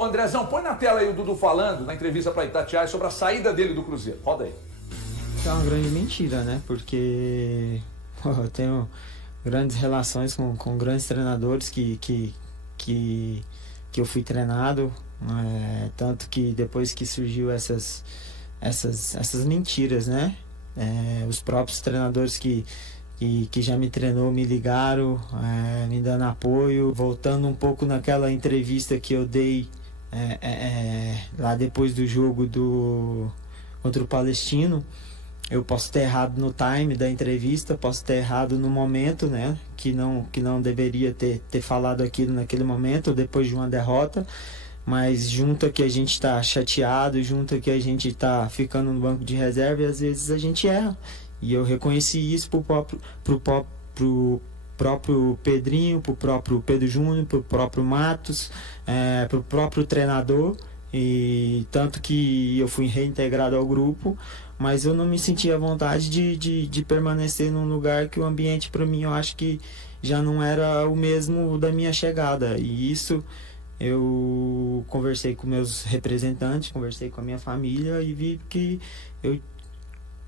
Ô, Andrezão, põe na tela aí o Dudu falando na entrevista para Itatiaia sobre a saída dele do Cruzeiro. Roda aí. É uma grande mentira, né? Porque eu tenho grandes relações com grandes treinadores que eu fui treinado, tanto que depois que surgiu essas mentiras, né? Os próprios treinadores que já me treinou me ligaram, me dando apoio. Voltando um pouco naquela entrevista que eu dei lá depois do jogo contra o Palestino, eu posso ter errado no time da entrevista, posso ter errado no momento, né? Que não deveria ter falado aquilo naquele momento, depois de uma derrota. Mas junto que a gente está chateado, junto que a gente está ficando no banco de reserva, e às vezes a gente erra. E eu reconheci isso pro próprio Pedrinho, pro próprio Pedro Júnior, pro próprio Matos, pro próprio treinador. E tanto que eu fui reintegrado ao grupo, mas eu não me senti à vontade de permanecer num lugar que o ambiente para mim eu acho que já não era o mesmo da minha chegada. E isso eu conversei com meus representantes, conversei com a minha família e vi que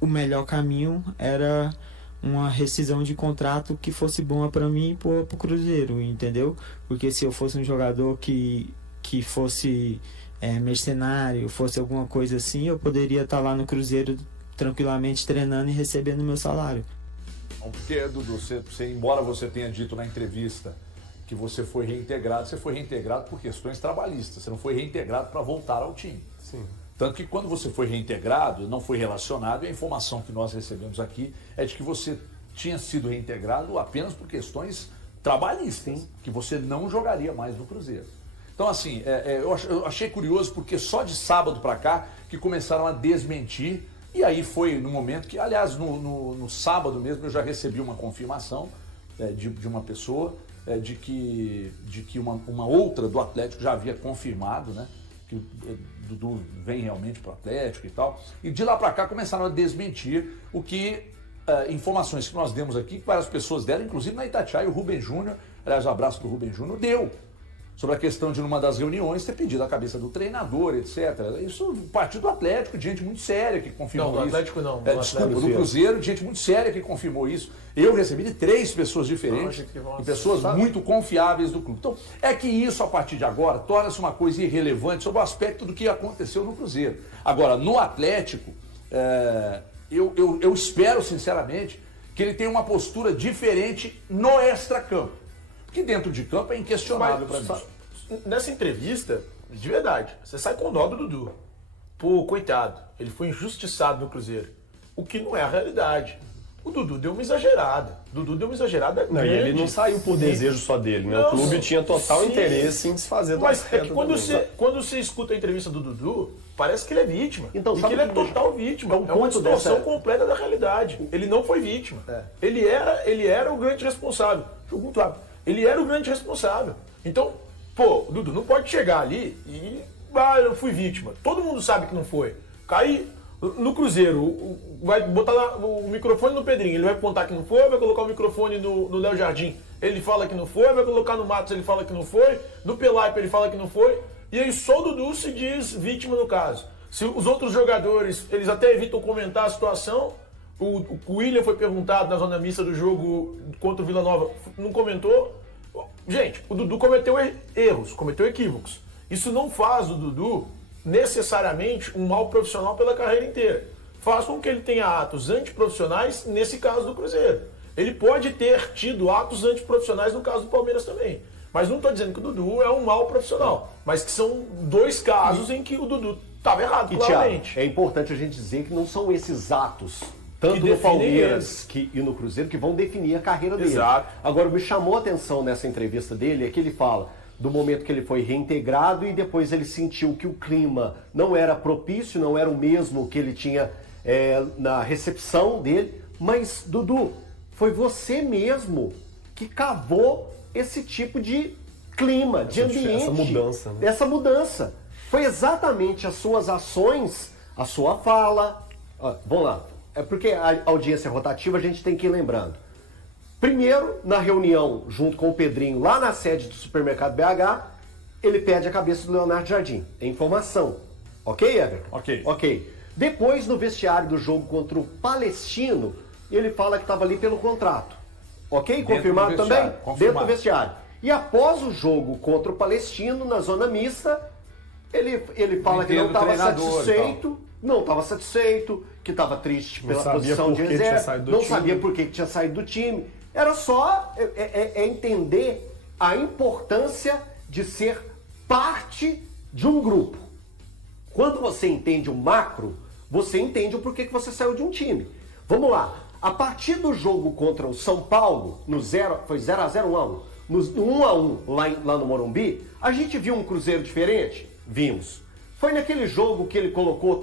o melhor caminho era uma rescisão de contrato que fosse boa para mim e pro Cruzeiro, entendeu? Porque se eu fosse um jogador que fosse mercenário, fosse alguma coisa assim, eu poderia estar lá no Cruzeiro tranquilamente treinando e recebendo meu salário. Porque, Dudu, embora você tenha dito na entrevista que você foi reintegrado por questões trabalhistas, você não foi reintegrado para voltar ao time. Sim. Tanto que quando você foi reintegrado, não foi relacionado, e a informação que nós recebemos aqui é de que você tinha sido reintegrado apenas por questões trabalhistas, que você não jogaria mais no Cruzeiro. Então, assim, eu achei curioso porque só de sábado para cá que começaram a desmentir, e aí foi no momento que, aliás, no sábado mesmo eu já recebi uma confirmação de uma pessoa, de que uma outra do Atlético já havia confirmado, né, que o Dudu vem realmente para o Atlético e tal, e de lá para cá começaram a desmentir o que, informações que nós demos aqui, que várias pessoas deram, inclusive na Itatiaia, o Rubem Júnior, aliás, o abraço do Rubem Júnior, deu. Sobre a questão de, numa das reuniões, ter pedido a cabeça do treinador, etc. Isso partiu do Atlético, de gente muito séria que confirmou isso. Não, do Atlético não. Desculpa, do Cruzeiro, de gente muito séria que confirmou isso. Eu recebi de 3 pessoas diferentes, e pessoas muito confiáveis do clube. Então, é que isso, a partir de agora, torna-se uma coisa irrelevante sobre o aspecto do que aconteceu no Cruzeiro. Agora, no Atlético, eu espero, sinceramente, que ele tenha uma postura diferente no extracampo. Que dentro de campo é inquestionável para mim. Nessa entrevista, de verdade, você sai com dó do Dudu. Pô, coitado, ele foi injustiçado no Cruzeiro. O que não é a realidade. O Dudu deu uma exagerada. Não, e ele não saiu por desejo só dele, né? O clube tinha total interesse em desfazer do Mas é que atleta quando você escuta a entrevista do Dudu, parece que ele é vítima. Então, e que ele é total vítima. É uma distorção completa da realidade. Ele não foi vítima. Ele era o grande responsável. Jogo muito rápido. Ele era o grande responsável. Então, pô, Dudu, não pode chegar ali e... eu fui vítima. Todo mundo sabe que não foi. Cair no Cruzeiro, vai botar o microfone no Pedrinho, ele vai apontar que não foi, vai colocar o microfone no Léo Jardim, ele fala que não foi, vai colocar no Matos, ele fala que não foi, no Pelaipe ele fala que não foi, e aí só o Dudu se diz vítima no caso. Se os outros jogadores, eles até evitam comentar a situação. O William foi perguntado na zona mista do jogo contra o Vila Nova, não comentou. Gente, o Dudu cometeu erros, cometeu equívocos. Isso não faz do Dudu necessariamente um mau profissional pela carreira inteira. Faz com que ele tenha atos antiprofissionais nesse caso do Cruzeiro. Ele pode ter tido atos antiprofissionais no caso do Palmeiras também. Mas não estou dizendo que o Dudu é um mau profissional. Mas que são 2 casos em que o Dudu estava errado, claramente. Thiago, é importante a gente dizer que não são esses atos, tanto no Palmeiras e no Cruzeiro, que vão definir a carreira dele. Exato. Agora, o que me chamou a atenção nessa entrevista dele é que ele fala do momento que ele foi reintegrado e depois ele sentiu que o clima não era propício, não era o mesmo que ele tinha na recepção dele. Mas, Dudu, foi você mesmo que cavou esse tipo de clima, de ambiente. Essa mudança, né? Essa mudança. Foi exatamente as suas ações, a sua fala. Vamos lá. É porque a audiência rotativa a gente tem que ir lembrando. Primeiro, na reunião junto com o Pedrinho, lá na sede do Supermercado BH, ele pede a cabeça do Leonardo Jardim. É informação. Ok, Everton? Ok. Ok. Depois, no vestiário do jogo contra o Palestino, ele fala que estava ali pelo contrato. Ok? Dentro Confirmado do também? vestiário, confirmado. Dentro do vestiário. E após o jogo contra o Palestino, na zona mista, ele fala que não estava satisfeito. Não estava satisfeito, que estava triste pela posição de reserva, não sabia por que tinha saído do time. Era só entender a importância de ser parte de um grupo. Quando você entende o macro, você entende o porquê que você saiu de um time. Vamos lá. A partir do jogo contra o São Paulo, foi 0x0, 1x1. No 1x1 lá no Morumbi, a gente viu um Cruzeiro diferente? Vimos. Foi naquele jogo que ele colocou,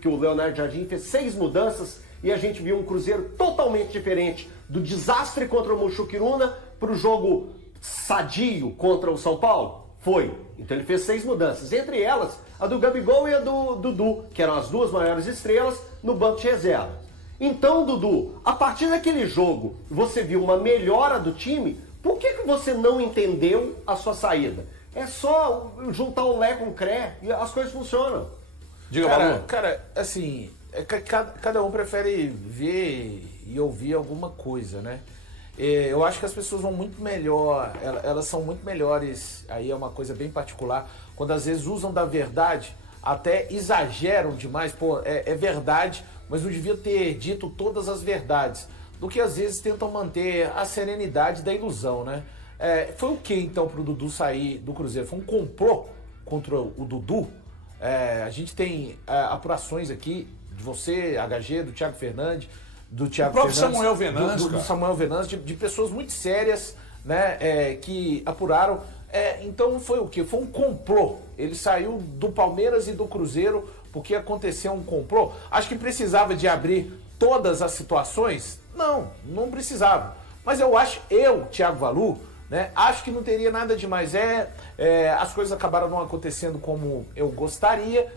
que o Leonardo Jardim fez 6 mudanças e a gente viu um Cruzeiro totalmente diferente do desastre contra o Muxuquiruna para o jogo sadio contra o São Paulo? Foi. Então ele fez 6 mudanças, entre elas a do Gabigol e a do Dudu, que eram as 2 maiores estrelas no banco de reservas. Então, Dudu, a partir daquele jogo você viu uma melhora do time, por que você não entendeu a sua saída? É só juntar o Lé com o Cré e as coisas funcionam. Diga, Balu. Cara, assim, cada um prefere ver e ouvir alguma coisa, né? Eu acho que as pessoas vão muito melhor, elas são muito melhores, aí é uma coisa bem particular, quando às vezes usam da verdade, até exageram demais, pô, é verdade, mas não devia ter dito todas as verdades, do que às vezes tentam manter a serenidade da ilusão, né? Foi o que então pro Dudu sair do Cruzeiro? Foi um complô contra o Dudu? A gente tem apurações aqui de você, HG, do Thiago Fernandes, do próprio Samuel Venâncio, do Samuel Venâncio, de pessoas muito sérias, né, que apuraram. Então foi o quê? Foi um complô. Ele saiu do Palmeiras e do Cruzeiro porque aconteceu um complô. Acho que precisava de abrir todas as situações? Não precisava. Mas Thiago Valu, né, acho que não teria nada demais. As coisas acabaram não acontecendo como eu gostaria.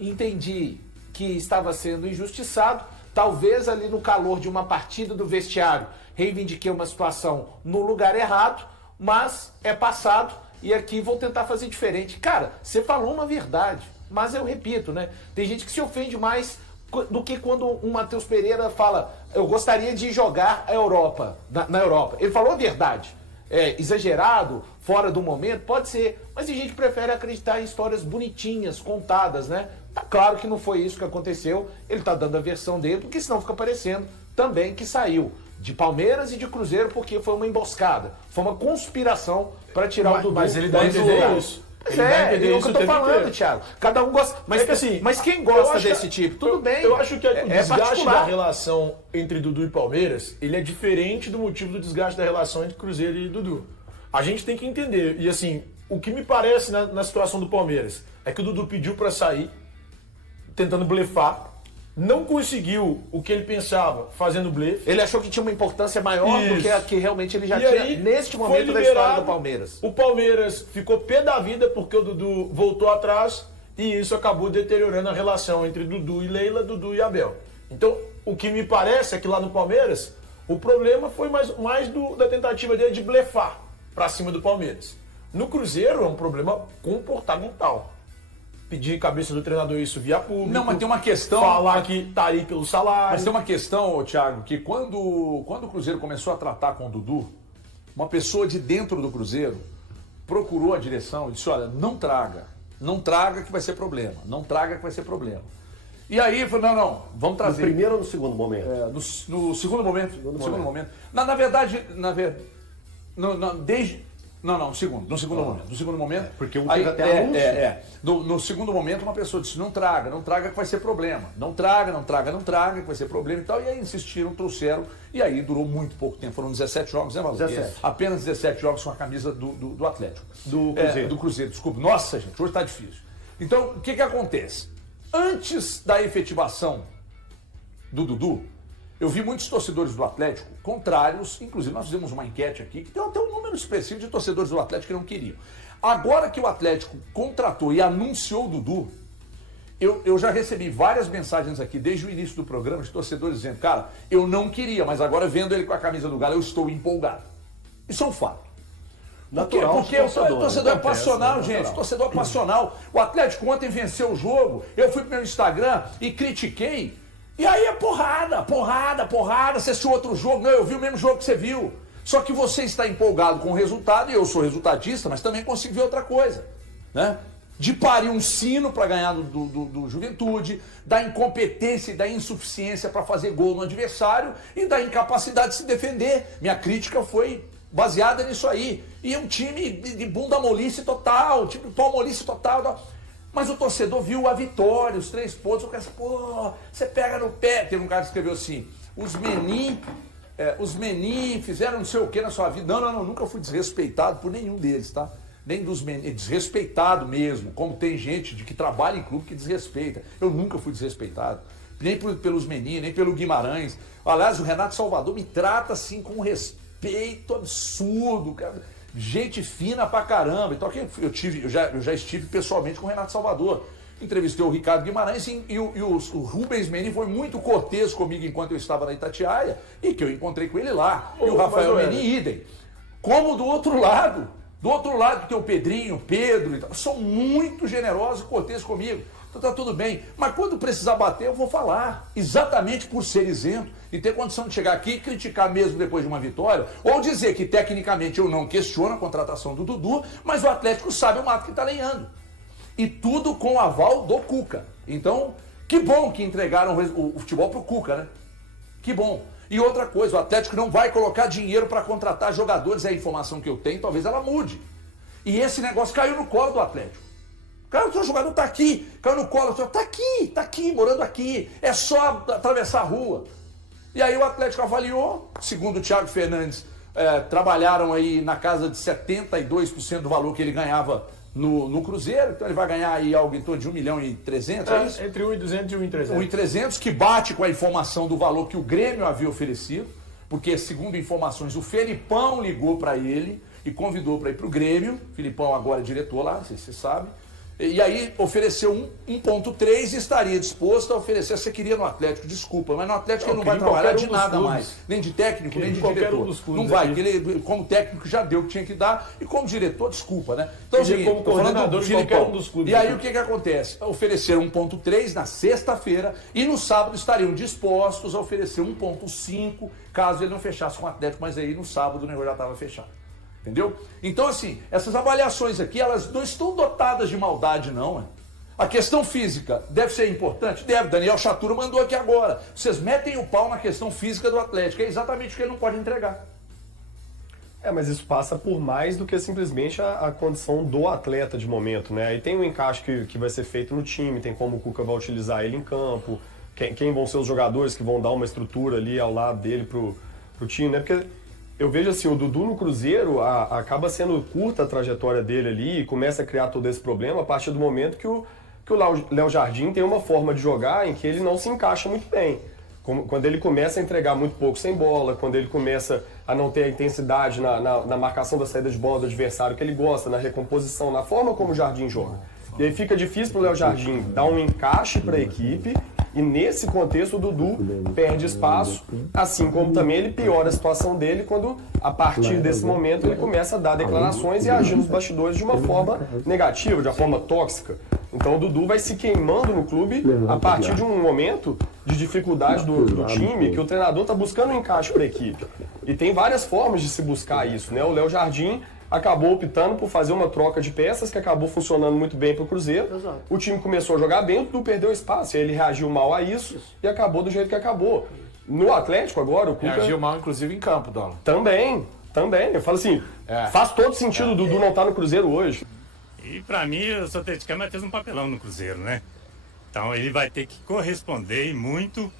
Entendi que estava sendo injustiçado. Talvez ali no calor de uma partida do vestiário reivindiquei uma situação no lugar errado, mas é passado e aqui vou tentar fazer diferente. Cara, você falou uma verdade, mas eu repito, né? Tem gente que se ofende mais do que quando o Matheus Pereira fala eu gostaria de jogar a Europa, na Europa. Ele falou a verdade. Exagerado, fora do momento, pode ser, mas tem gente que prefere acreditar em histórias bonitinhas, contadas, né? Tá claro que não foi isso que aconteceu, ele tá dando a versão dele, porque senão fica parecendo também que saiu de Palmeiras e de Cruzeiro porque foi uma emboscada, foi uma conspiração para tirar o Dudu. Mas ele dá a entender isso. É o que eu tô falando, Thiago. Cada um gosta. Mas quem gosta desse tipo? Tudo bem. Eu acho que o desgaste particular da relação entre Dudu e Palmeiras, ele é diferente do motivo do desgaste da relação entre Cruzeiro e Dudu. A gente tem que entender. E assim, o que me parece na situação do Palmeiras é que o Dudu pediu para sair, tentando blefar. Não conseguiu o que ele pensava fazendo blefe. Ele achou que tinha uma importância maior do que a que realmente ele já e tinha aí, neste momento da história do Palmeiras. O Palmeiras ficou pé da vida porque o Dudu voltou atrás e isso acabou deteriorando a relação entre Dudu e Leila, Dudu e Abel. Então, o que me parece é que lá no Palmeiras, o problema foi mais da tentativa dele de blefar pra cima do Palmeiras. No Cruzeiro é um problema comportamental. Pedir cabeça do treinador isso via público. Não, mas tem uma questão... Falar que tá aí pelo salário. Mas tem uma questão, Thiago, que quando o Cruzeiro começou a tratar com o Dudu, uma pessoa de dentro do Cruzeiro procurou a direção e disse, olha, não traga que vai ser problema, não traga que vai ser problema. E aí, falou, não, vamos trazer. No primeiro ou no segundo momento? No segundo momento. No segundo momento. Na verdade, no segundo momento. No segundo momento. Porque teve até anúncio. No segundo momento, uma pessoa disse, não traga que vai ser problema. Não traga que vai ser problema e tal. E aí insistiram, trouxeram. E aí durou muito pouco tempo. Foram 17 jogos, né, Malu? 17. Apenas 17 jogos com a camisa do Atlético. Do Cruzeiro. Do Cruzeiro, desculpa. Nossa, gente, hoje tá difícil. Então, o que acontece? Antes da efetivação do Dudu, eu vi muitos torcedores do Atlético contrários, inclusive nós fizemos uma enquete aqui, que tem até um número específico de torcedores do Atlético que não queriam. Agora que o Atlético contratou e anunciou o Dudu, eu já recebi várias mensagens aqui desde o início do programa de torcedores dizendo, cara, eu não queria, mas agora vendo ele com a camisa do Galo, eu estou empolgado. Isso é um fato. Natural. Porque o torcedor é passional, gente. Torcedor passional. O Atlético ontem venceu o jogo. Eu fui pro meu Instagram e critiquei. E aí é porrada. Você assistiu outro jogo? Não, eu vi o mesmo jogo que você viu. Só que você está empolgado com o resultado, e eu sou resultadista, mas também consigo ver outra coisa, né? De parir um sino para ganhar do Juventude, da incompetência e da insuficiência para fazer gol no adversário e da incapacidade de se defender. Minha crítica foi baseada nisso aí. E um time de bunda molice total, tipo pau molice total. Mas o torcedor viu a vitória, os 3 pontos. O cara disse, pô, você pega no pé. Teve um cara que escreveu assim, os menin fizeram não sei o que na sua vida. Não, nunca fui desrespeitado por nenhum deles, tá? Nem dos menin, desrespeitado mesmo, como tem gente que trabalha em clube que desrespeita. Eu nunca fui desrespeitado, nem pelos menin, nem pelo Guimarães. Aliás, o Renato Salvador me trata assim com um respeito absurdo, cara. Gente fina pra caramba. Então eu já estive pessoalmente com o Renato Salvador. Entrevistei o Ricardo Guimarães e o Rubens Menin foi muito cortês comigo enquanto eu estava na Itatiaia e que eu encontrei com ele lá. E o Rafael Menin, idem. Como do outro lado que tem o Pedrinho, o Pedro e tal, são muito generosos e cortês comigo. Então tá tudo bem. Mas quando precisar bater, eu vou falar. Exatamente por ser isento e ter condição de chegar aqui e criticar mesmo depois de uma vitória, ou dizer que tecnicamente eu não questiono a contratação do Dudu, mas o Atlético sabe o mato que tá lenhando. E tudo com o aval do Cuca. Então, que bom que entregaram o futebol pro Cuca, né? Que bom. E outra coisa, o Atlético não vai colocar dinheiro para contratar jogadores, é a informação que eu tenho, talvez ela mude. E esse negócio caiu no colo do Atlético. Cara, o seu jogador tá aqui, caiu no colo, tá aqui, morando aqui, é só atravessar a rua. E aí o Atlético avaliou, segundo o Thiago Fernandes, trabalharam aí na casa de 72% do valor que ele ganhava no Cruzeiro, então ele vai ganhar aí algo em torno de 1.300.000, é isso? Entre 1.200 e 1.300. 1.300, que bate com a informação do valor que o Grêmio havia oferecido, porque, segundo informações, o Felipão ligou para ele e convidou para ir para o Grêmio. O Felipão agora é diretor lá, não sei se você sabe. E aí ofereceu 1.3 e estaria disposto a oferecer. Você queria no Atlético, desculpa, mas no Atlético ele não vai trabalhar de nada mais. Nem de técnico, nem de diretor. Não vai, que ele como técnico já deu o que tinha que dar e como diretor, desculpa, né? Então, como coordenador de qualquer um dos clubes. E aí o que acontece? Ofereceram 1.3 na sexta-feira e no sábado estariam dispostos a oferecer 1.5 caso ele não fechasse com o Atlético, mas aí no sábado o negócio já estava fechado. Entendeu? Então, assim, essas avaliações aqui, elas não estão dotadas de maldade, não. A questão física deve ser importante? Deve. Daniel Chaturo mandou aqui agora. Vocês metem o pau na questão física do Atlético. É exatamente o que ele não pode entregar. Mas isso passa por mais do que simplesmente a condição do atleta de momento, né? Aí tem um encaixe que vai ser feito no time, tem como o Cuca vai utilizar ele em campo, quem vão ser os jogadores que vão dar uma estrutura ali ao lado dele pro time, né? Porque eu vejo assim, o Dudu no Cruzeiro acaba sendo curta a trajetória dele ali e começa a criar todo esse problema a partir do momento que o Léo Jardim tem uma forma de jogar em que ele não se encaixa muito bem. Quando ele começa a entregar muito pouco sem bola, quando ele começa a não ter a intensidade na marcação da saída de bola do adversário que ele gosta, na recomposição, na forma como o Jardim joga. E aí fica difícil para o Léo Jardim dar um encaixe para a equipe. E nesse contexto o Dudu perde espaço, assim como também ele piora a situação dele quando, a partir desse momento, ele começa a dar declarações e agir nos bastidores de uma forma negativa, de uma forma tóxica. Então o Dudu vai se queimando no clube a partir de um momento de dificuldade do time, que o treinador está buscando um encaixe para a equipe. E tem várias formas de se buscar isso, né? O Léo Jardim acabou optando por fazer uma troca de peças que acabou funcionando muito bem para o Cruzeiro. Exato. O time começou a jogar bem, o Dudu perdeu espaço, e aí ele reagiu mal a isso e acabou do jeito que acabou. No Atlético agora, o Cuca... Reagiu mal, inclusive, em campo, Dólar. Também. Eu falo assim, faz todo sentido o Dudu não estar no Cruzeiro hoje. E para mim, o São Caetano fez um papelão no Cruzeiro, né? Então ele vai ter que corresponder e muito.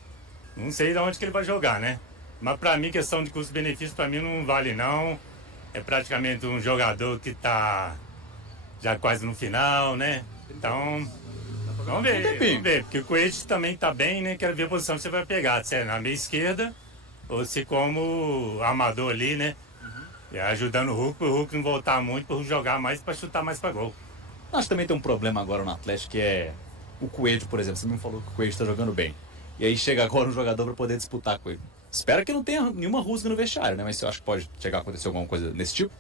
Não sei de onde que ele vai jogar, né? Mas para mim, questão de custo-benefício, para mim não vale não. É praticamente um jogador que está já quase no final, né? Então, vamos ver, porque o Coelho também está bem, né? Quero ver a posição que você vai pegar, se é na meia esquerda ou se como amador ali, né? E ajudando o Hulk não voltar muito, para jogar mais, para chutar mais para gol. Acho que também tem um problema agora no Atlético, que é o Coelho, por exemplo. Você me falou que o Coelho está jogando bem. E aí chega agora um jogador para poder disputar com ele. Espero que não tenha nenhuma rusga no vestiário, né? Mas você acha que pode chegar a acontecer alguma coisa nesse tipo?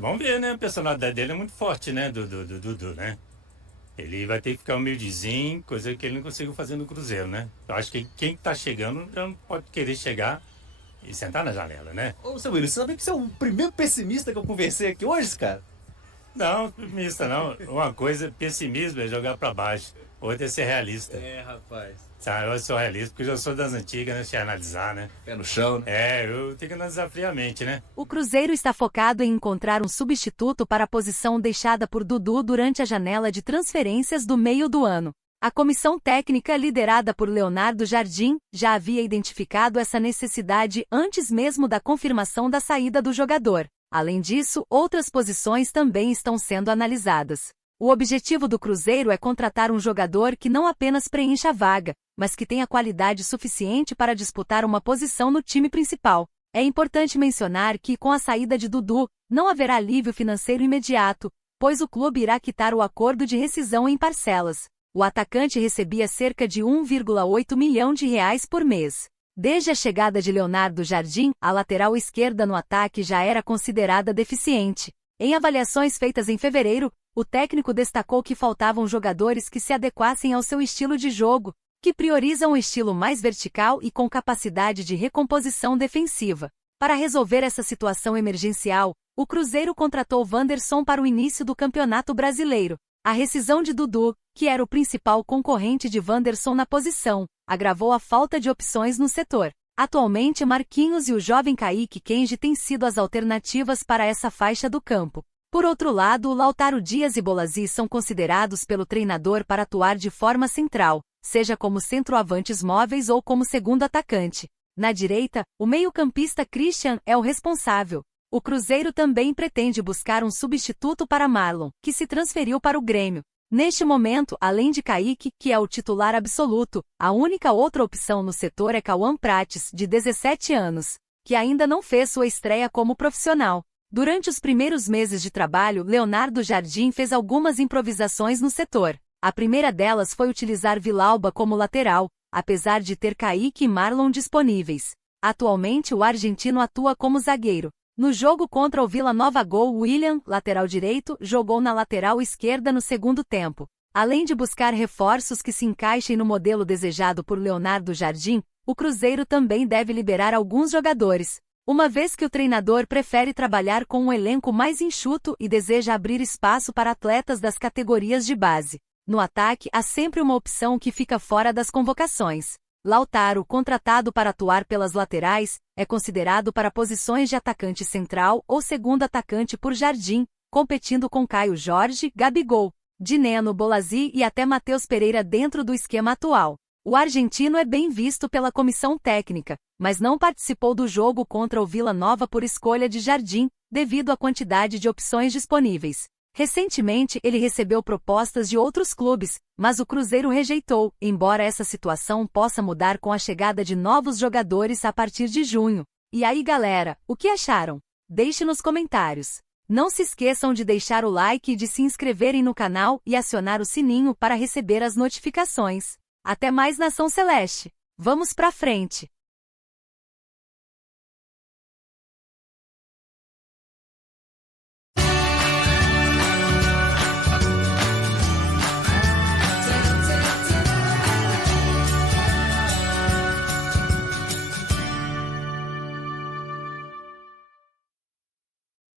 Vamos ver, né? A personalidade dele é muito forte, né? Do Dudu, né? Ele vai ter que ficar humildezinho, coisa que ele não conseguiu fazer no Cruzeiro, né? Eu acho que quem tá chegando já não pode querer chegar e sentar na janela, né? Ô, seu Willian, você sabe que você é o primeiro pessimista que eu conversei aqui hoje, cara? Não, pessimista não. Uma coisa, pessimismo é jogar pra baixo. Outra é ser realista. Rapaz. Sabe, eu sou realista, porque eu sou das antigas, né? Deixa eu analisar, né? Pé no chão, né? Eu tenho que analisar friamente, né? O Cruzeiro está focado em encontrar um substituto para a posição deixada por Dudu durante a janela de transferências do meio do ano. A comissão técnica, liderada por Leonardo Jardim, já havia identificado essa necessidade antes mesmo da confirmação da saída do jogador. Além disso, outras posições também estão sendo analisadas. O objetivo do Cruzeiro é contratar um jogador que não apenas preencha a vaga, mas que tenha qualidade suficiente para disputar uma posição no time principal. É importante mencionar que, com a saída de Dudu, não haverá alívio financeiro imediato, pois o clube irá quitar o acordo de rescisão em parcelas. O atacante recebia cerca de 1,8 milhão de reais por mês. Desde a chegada de Leonardo Jardim, a lateral esquerda no ataque já era considerada deficiente. Em avaliações feitas em fevereiro, o técnico destacou que faltavam jogadores que se adequassem ao seu estilo de jogo, que priorizam o estilo mais vertical e com capacidade de recomposição defensiva. Para resolver essa situação emergencial, o Cruzeiro contratou Wanderson para o início do Campeonato Brasileiro. A rescisão de Dudu, que era o principal concorrente de Wanderson na posição, agravou a falta de opções no setor. Atualmente, Marquinhos e o jovem Kaique Kenji têm sido as alternativas para essa faixa do campo. Por outro lado, Lautaro Dias e Bolassi são considerados pelo treinador para atuar de forma central, seja como centroavantes móveis ou como segundo atacante. Na direita, o meio-campista Christian é o responsável. O Cruzeiro também pretende buscar um substituto para Marlon, que se transferiu para o Grêmio. Neste momento, além de Kaique, que é o titular absoluto, a única outra opção no setor é Cauã Prates, de 17 anos, que ainda não fez sua estreia como profissional. Durante os primeiros meses de trabalho, Leonardo Jardim fez algumas improvisações no setor. A primeira delas foi utilizar Villalba como lateral, apesar de ter Kaique e Marlon disponíveis. Atualmente o argentino atua como zagueiro. No jogo contra o Vila Nova Gol, William, lateral direito, jogou na lateral esquerda no segundo tempo. Além de buscar reforços que se encaixem no modelo desejado por Leonardo Jardim, o Cruzeiro também deve liberar alguns jogadores, uma vez que o treinador prefere trabalhar com um elenco mais enxuto e deseja abrir espaço para atletas das categorias de base. No ataque, há sempre uma opção que fica fora das convocações. Lautaro, contratado para atuar pelas laterais, é considerado para posições de atacante central ou segundo atacante por Jardim, competindo com Caio Jorge, Gabigol, Dineno, Bolassi e até Matheus Pereira dentro do esquema atual. O argentino é bem visto pela comissão técnica, mas não participou do jogo contra o Vila Nova por escolha de Jardim, devido à quantidade de opções disponíveis. Recentemente, ele recebeu propostas de outros clubes, mas o Cruzeiro rejeitou, embora essa situação possa mudar com a chegada de novos jogadores a partir de junho. E aí, galera, o que acharam? Deixe nos comentários. Não se esqueçam de deixar o like e de se inscreverem no canal e acionar o sininho para receber as notificações. Até mais, Nação Celeste! Vamos pra frente!